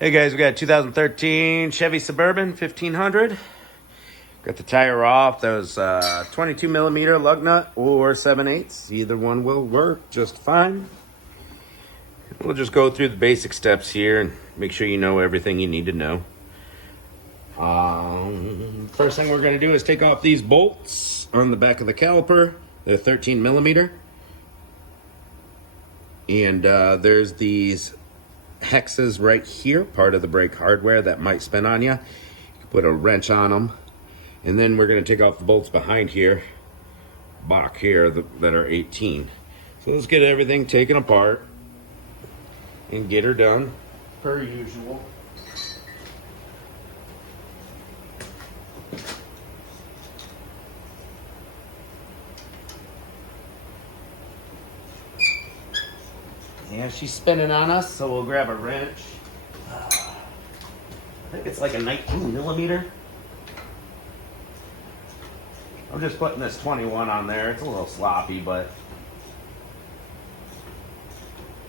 Hey guys, we got a 2013 Chevy Suburban 1500. Got the tire off. That was 22 millimeter lug nut or 7/8. Either one will work just fine. We'll just go through the basic steps here and make sure you know everything you need to know. First thing we're going to do is take off these bolts on the back of the caliper. They're 13 millimeter. And there's these hexes right here, part of the brake hardware that might spin on you. You can put a wrench on them. And then we're going to take off the bolts behind here, back here, that are 18. So let's get everything taken apart and get her done per usual. Yeah, she's spinning on us, so we'll grab a wrench. I think it's like a 19 millimeter. I'm just putting this 21 on there. It's a little sloppy, but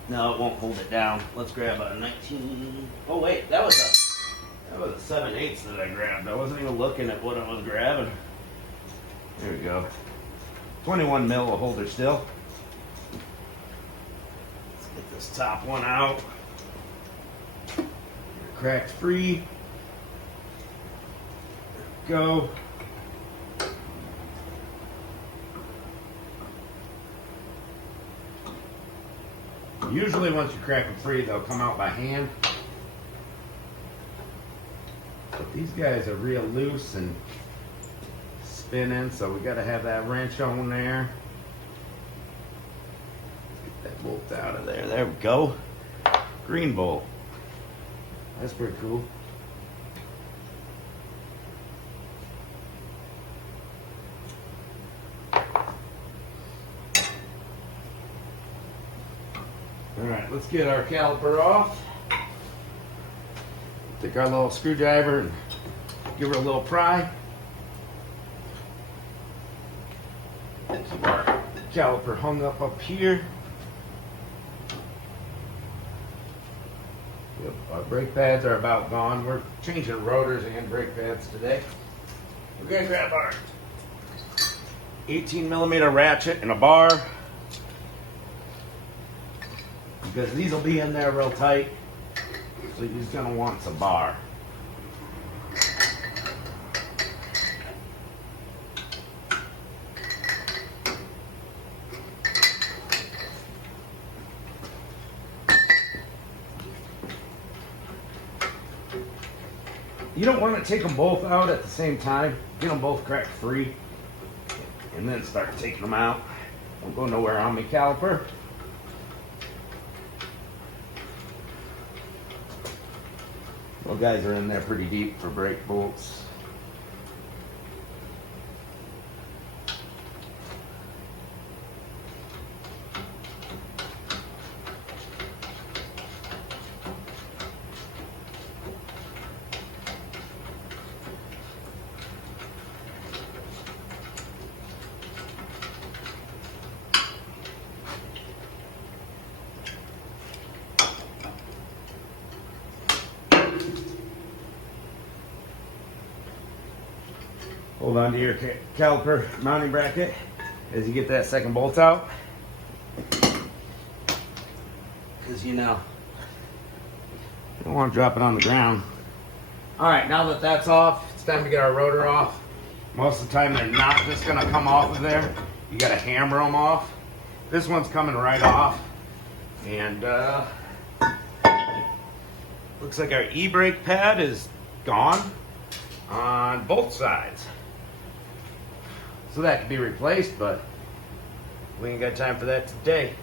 no, it won't hold it down. Let's grab a 19. Oh wait, that was a 7/8 that I grabbed. I wasn't even looking at what I was grabbing. There we go. 21 mil will hold her still. Get this top one out. Cracked free. There we go. Usually once you crack them free, they'll come out by hand. But these guys are real loose and spinning, so we gotta have that wrench on there. That bolt out of there. There we go. Green bolt. That's pretty cool. Alright, let's get our caliper off. Take our little screwdriver and give her a little pry. Keep our caliper hung up here. Yep, our brake pads are about gone. We're changing rotors and brake pads today. We're going to grab our 18 millimeter ratchet and a bar, because these will be in there real tight, so you're just going to want some bar. You don't want to take them both out at the same time. Get them both cracked free and then start taking them out. Don't go nowhere on me, caliper. Well, guys are in there pretty deep for brake bolts. Hold on to your caliper mounting bracket as you get that second bolt out, because you don't want to drop it on the ground. Alright, now that that's off, it's time to get our rotor off. Most of the time they're not just going to come off of there. You got to hammer them off. This one's coming right off, and looks like our e-brake pad is gone on both sides. So that can be replaced, but we ain't got time for that today.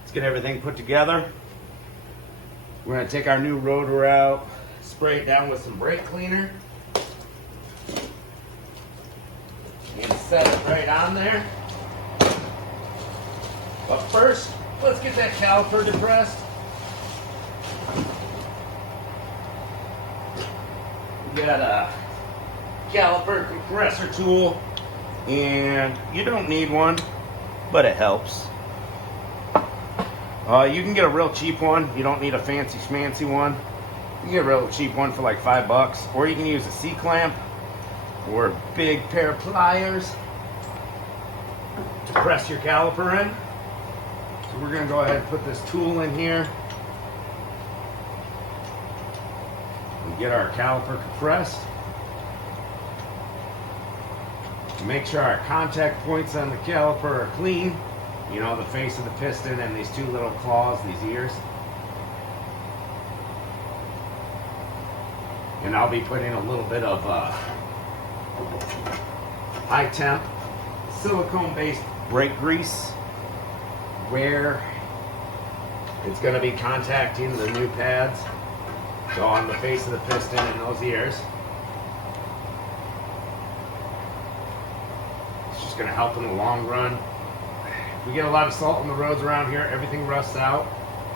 Let's get everything put together. We're gonna take our new rotor out, spray it down with some brake cleaner, and set it right on there. But first, let's get that caliper depressed. We got a caliper compressor tool, and you don't need one, but it helps. You can get a real cheap one. You don't need a fancy schmancy one. You get a real cheap one for like $5, or you can use a C-clamp or a big pair of pliers to press your caliper in. So we're gonna go ahead and put this tool in here and get our caliper compressed. Make sure our contact points on the caliper are clean. You know, the face of the piston and these two little claws, these ears. And I'll be putting a little bit of high temp silicone based brake grease where it's going to be contacting the new pads. So on the face of the piston and those ears. It's just going to help in the long run. We get a lot of salt on the roads around here. Everything rusts out.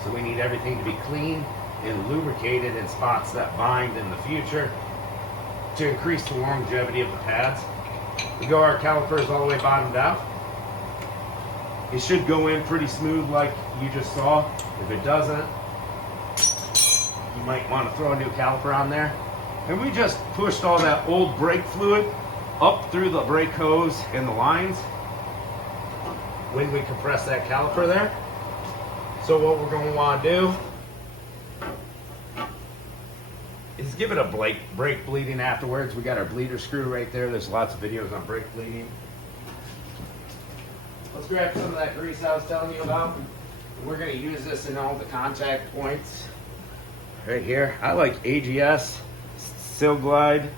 So we need everything to be clean and lubricated in spots that bind in the future to increase the longevity of the pads. We go our calipers all the way bottomed out. It should go in pretty smooth like you just saw. If it doesn't, you might want to throw a new caliper on there. And we just pushed all that old brake fluid up through the brake hose and the lines when we compress that caliper there. So what we're going to want to do is give it a brake bleeding afterwards. We got our bleeder screw right there. There's lots of videos on brake bleeding. Let's grab some of that grease I was telling you about. We're going to use this in all the contact points right here. I like AGS, Sil Glide.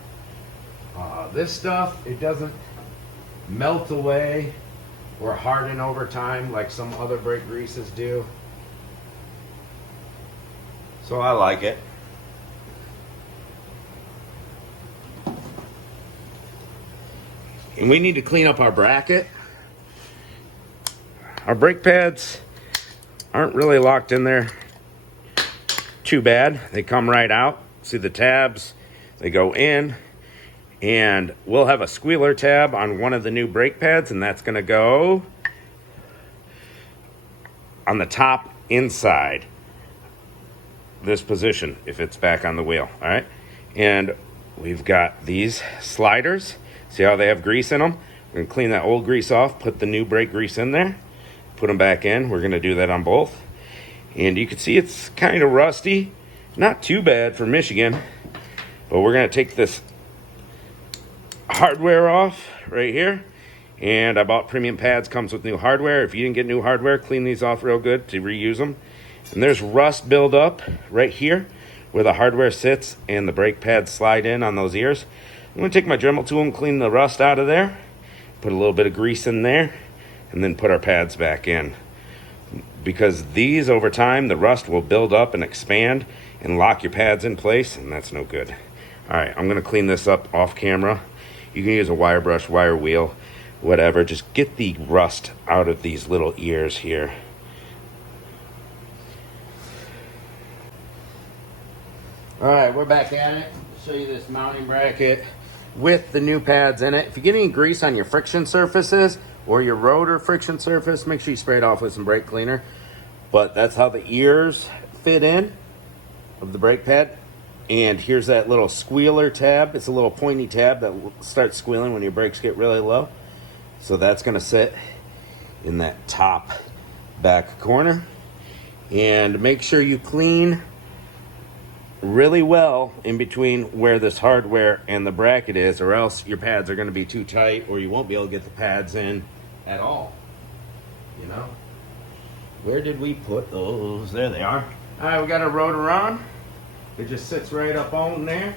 This stuff, it doesn't melt away or harden over time like some other brake greases do. So I like it. And we need to clean up our bracket. Our brake pads aren't really locked in there too bad. They come right out. See the tabs? They go in. And we'll have a squealer tab on one of the new brake pads, and that's going to go on the top inside this position if it's back on the wheel. All right. And we've got these sliders. See how they have grease in them? We're going to clean that old grease off, put the new brake grease in there, put them back in. We're going to do that on both. And you can see it's kind of rusty. Not too bad for Michigan. But we're going to take this hardware off right here. And I bought premium pads, comes with new hardware. If you didn't get new hardware, clean these off real good to reuse them. And there's rust buildup right here where the hardware sits and the brake pads slide in on those ears. I'm going to take my Dremel tool and clean the rust out of there. Put a little bit of grease in there. And then put our pads back in. Because these, over time, the rust will build up and expand and lock your pads in place. And that's no good. All right, I'm going to clean this up off camera. You can use a wire brush, wire wheel, whatever. Just get the rust out of these little ears here. All right, we're back at it. Show you this mounting bracket with the new pads in it. If you get any grease on your friction surfaces or your rotor friction surface, make sure you spray it off with some brake cleaner. But that's how the ears fit in of the brake pad. And here's that little squealer tab. It's a little pointy tab that starts squealing when your brakes get really low. So that's going to sit in that top back corner. And make sure you clean really well in between where this hardware and the bracket is, or else your pads are going to be too tight or you won't be able to get the pads in at all. You know? Where did we put those? There they are. All right, we got a rotor on. It just sits right up on there.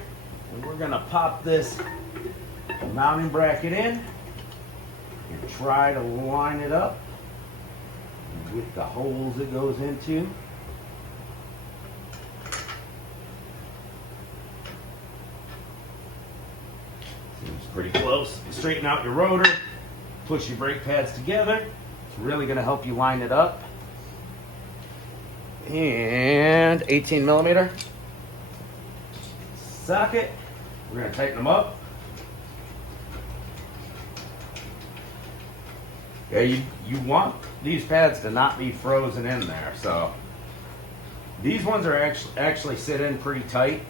And we're gonna pop this mounting bracket in and try to line it up with the holes it goes into. Seems pretty close. Straighten out your rotor, push your brake pads together. It's really gonna help you line it up. And 18 millimeter. Socket. We're going to tighten them up. Yeah, you want these pads to not be frozen in there. So These ones are actually sit in pretty tight.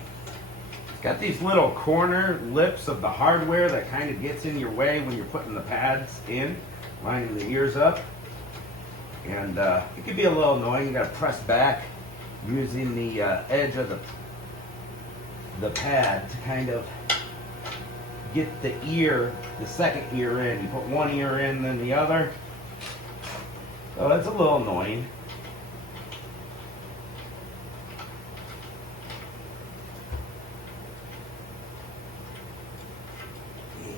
It's got these little corner lips of the hardware that kind of gets in your way when you're putting the pads in, lining the ears up. And it can be a little annoying. You got to press back using the edge of the pad to kind of get the ear, the second ear in. You put one ear in, then the other. So that's a little annoying.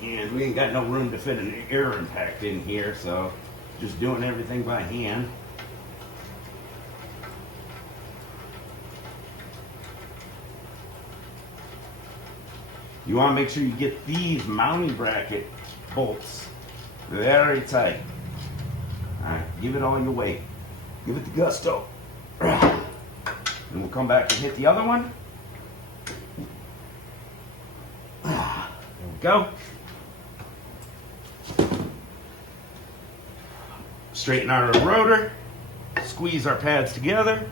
And we ain't got no room to fit an air impact in here, so just doing everything by hand. You want to make sure you get these mounting bracket bolts very tight. Alright, give it all your weight. Give it the gusto. And we'll come back and hit the other one. There we go. Straighten our rotor. Squeeze our pads together.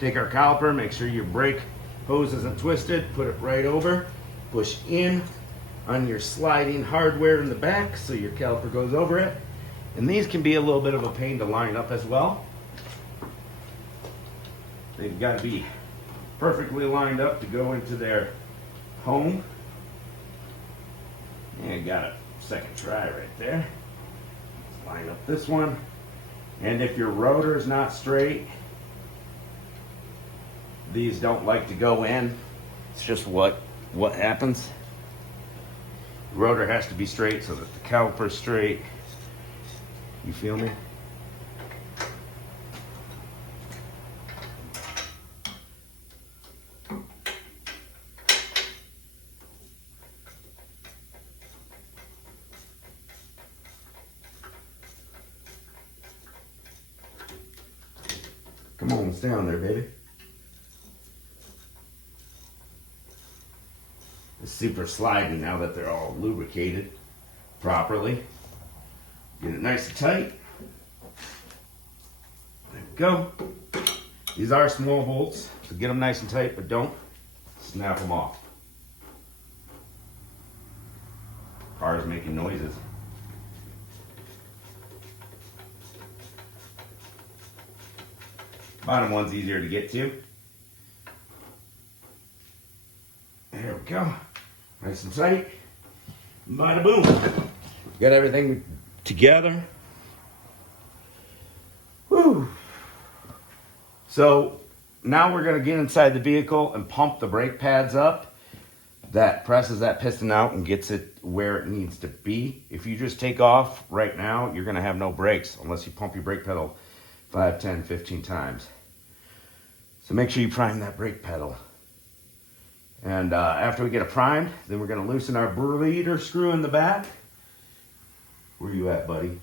Take our caliper, make sure your brake hose isn't twisted, put it right over, push in on your sliding hardware in the back so your caliper goes over it. And these can be a little bit of a pain to line up as well. They've got to be perfectly lined up to go into their home. And got a second try right there. Let's line up this one. And if your rotor is not straight, these don't like to go in. It's just what happens. The rotor has to be straight so that the caliper's straight. You feel me? Come on, stay on there, baby. It's super sliding now that they're all lubricated properly. Get it nice and tight. There we go. These are small bolts, so get them nice and tight, but don't snap them off. Car's making noises. Bottom one's easier to get to. There we go. Nice and tight. Bada boom. Got everything together. Whew. So now we're going to get inside the vehicle and pump the brake pads up. That presses that piston out and gets it where it needs to be. If you just take off right now, you're going to have no brakes unless you pump your brake pedal 5, 10, 15 times. So make sure you prime that brake pedal. And after we get it primed, then we're going to loosen our bleeder screw in the back. Where you at, buddy?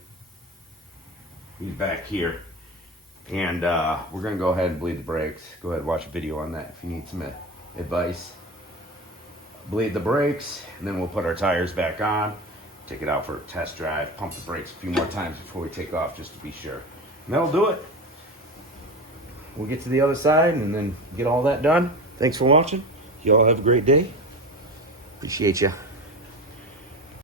He's back here. And we're going to go ahead and bleed the brakes. Go ahead and watch a video on that if you need some advice. Bleed the brakes, and then we'll put our tires back on. Take it out for a test drive. Pump the brakes a few more times before we take off just to be sure. And that'll do it. We'll get to the other side and then get all that done. Thanks for watching. Y'all have a great day. Appreciate ya.